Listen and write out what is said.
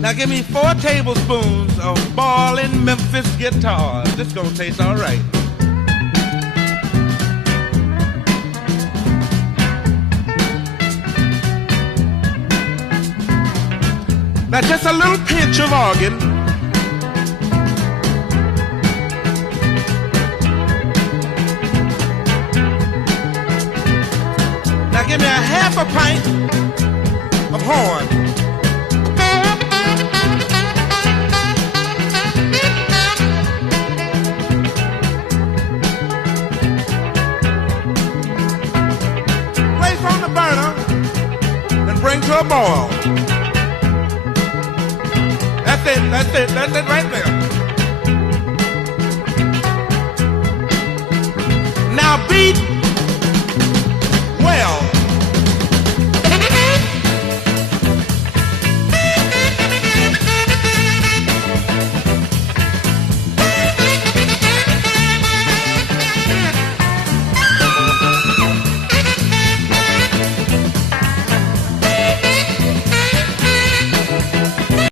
Now give me 4 tablespoons of boiling Memphis guitars. This gonna taste all right. Now just a little pinch of organ. Now give me a half a pint of horn. Place on the burner and bring to a boil. That's it right there. Now beat well.